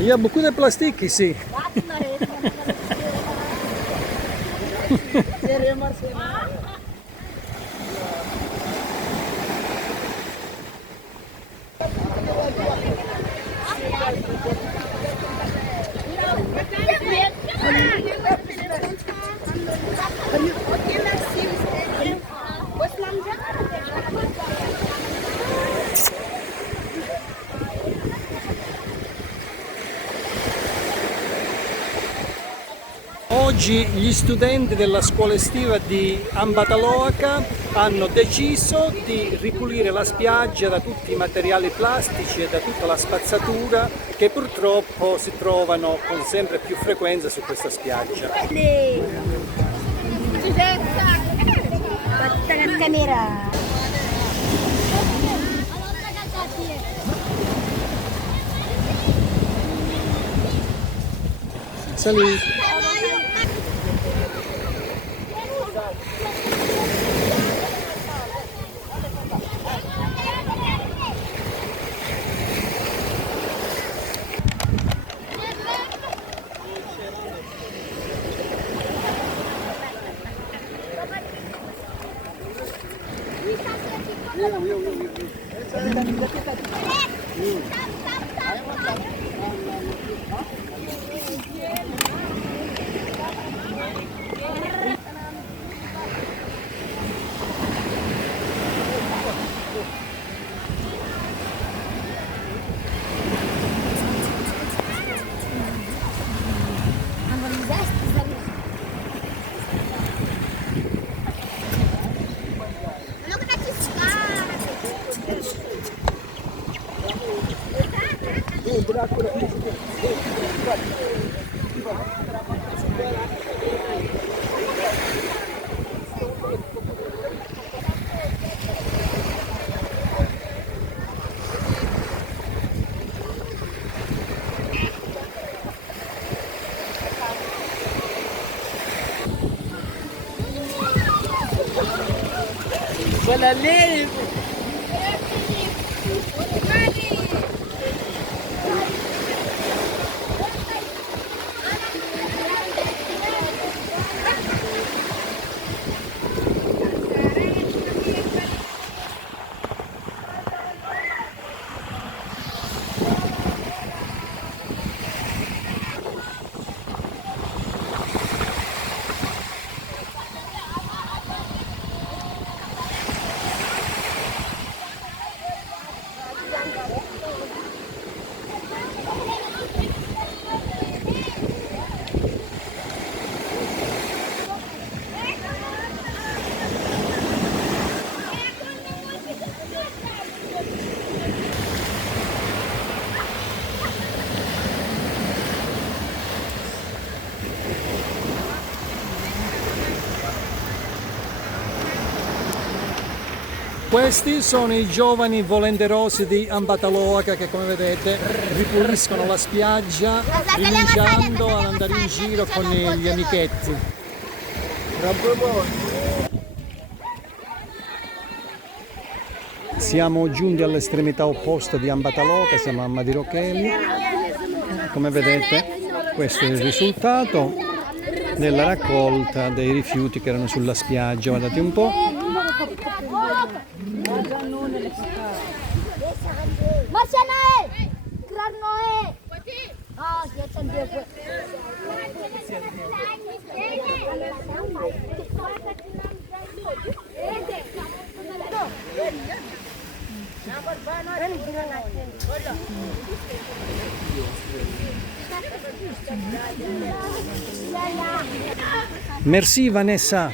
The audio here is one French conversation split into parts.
Il y a beaucoup de plastique ici. Oggi gli studenti della scuola estiva di Ambataloaca hanno deciso di ripulire la spiaggia da tutti i materiali plastici e da tutta la spazzatura che purtroppo si trovano con sempre più frequenza su questa spiaggia. Salì. Quella lì! Questi sono i giovani volenterosi di Ambataloaca che, come vedete, ripuliscono la spiaggia rinunciando ad andare in giro con gli amichetti. Siamo giunti all'estremità opposta di Ambataloaca, siamo a Madirocheli. Come vedete, questo è il risultato della raccolta dei rifiuti che erano sulla spiaggia. Guardate un po'. Merci Vanessa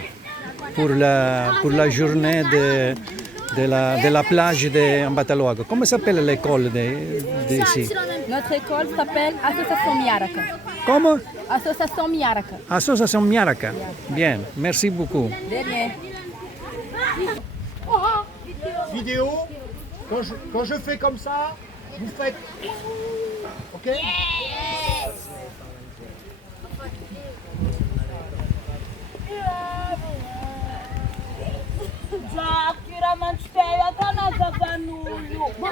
pour la journée de la plage de Ambataloaca. Comment s'appelle l'école d'ici? Notre école s'appelle Association Miaraka. Comment? Association Miaraka. Association Miaraka. Bien, merci beaucoup. De rien. Vidéo, quand je fais comme ça, vous faites. Ok? Già, chi era mangiata, non sa nulla.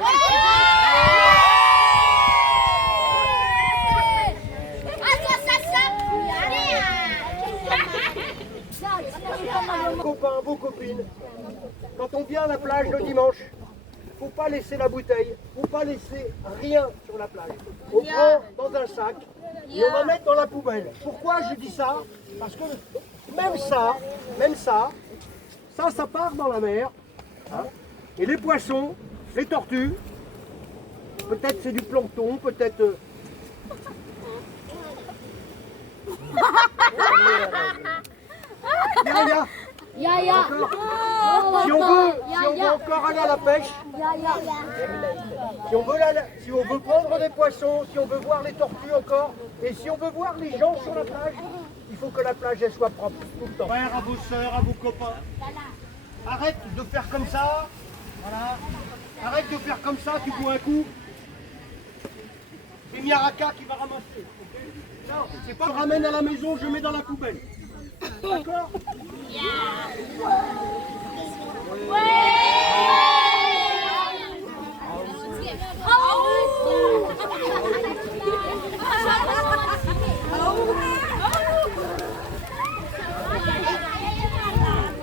copains, vos copines, quand on vient à la plage le dimanche, faut pas laisser la bouteille, faut pas laisser rien sur la plage. On prend dans un sac et on va mettre dans la poubelle. Pourquoi je dis ça? Parce que même ça part dans la mer. Hein, et les poissons, les tortues, peut-être c'est du plancton, peut-être... Si on veut encore aller à la pêche, si on veut prendre des poissons, si on veut voir les tortues encore, et si on veut voir les gens sur la plage, il faut que la plage elle soit propre tout le temps. Frères, à vos sœurs, à vos copains, arrête de faire comme ça, voilà. Arrête de faire comme ça, tu bois un coup. C'est Miaraka qui va ramasser. Non, c'est pas je ramène à la maison, je mets dans la poubelle. D'accord?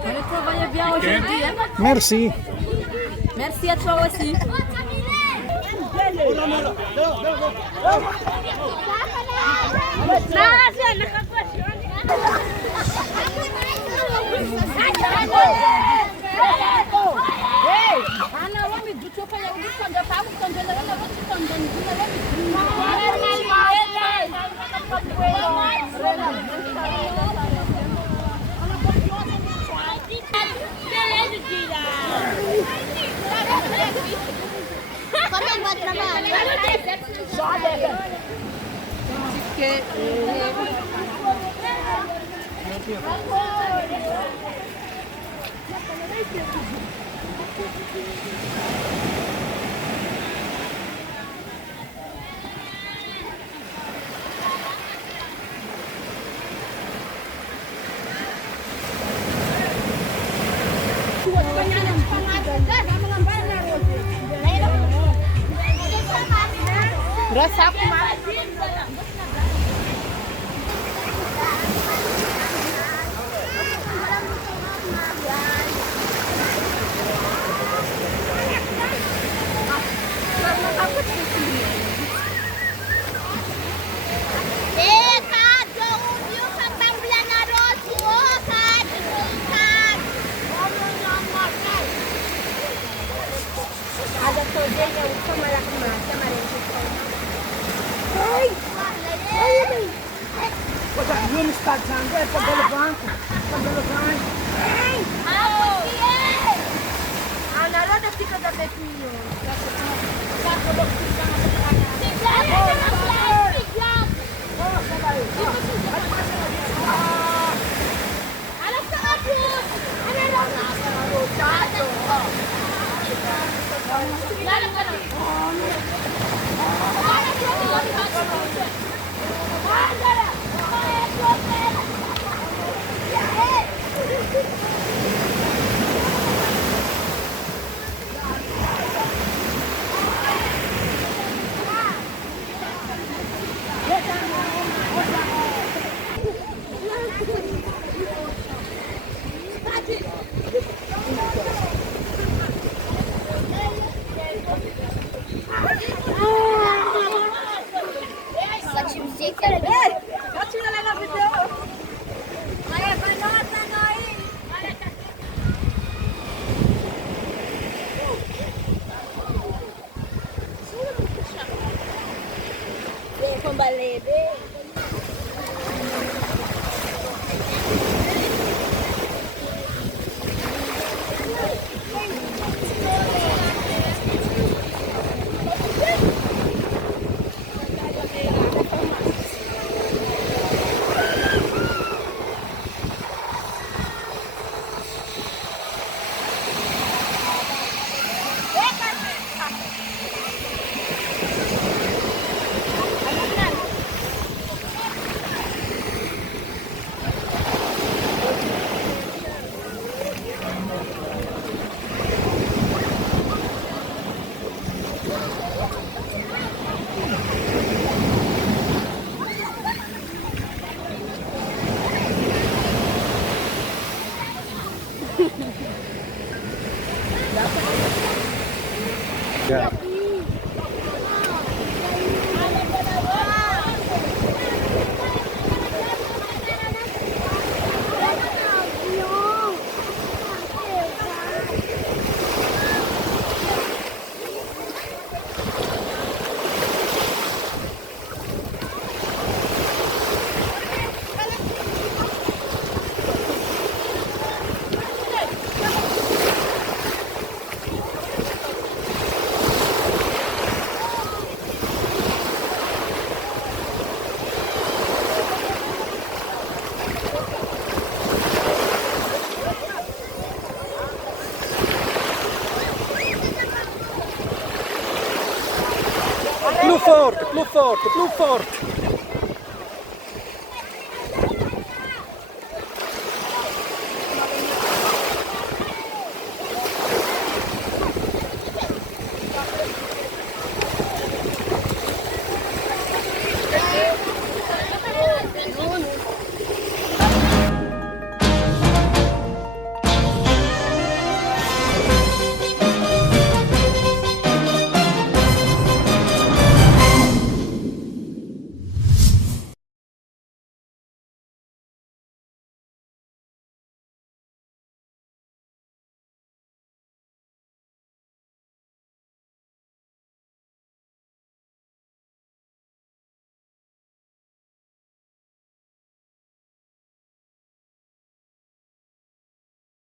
Vous travaillez bien aujourd'hui. Hein? Merci. Merci à toi aussi. Rasa aku mah. Ada todenya uko malaki masa marengo. Coisa ruim no estado de Sangue, pagando banco. A naroda fica da Betinho. Yeah. Più forte, più forte, più forte.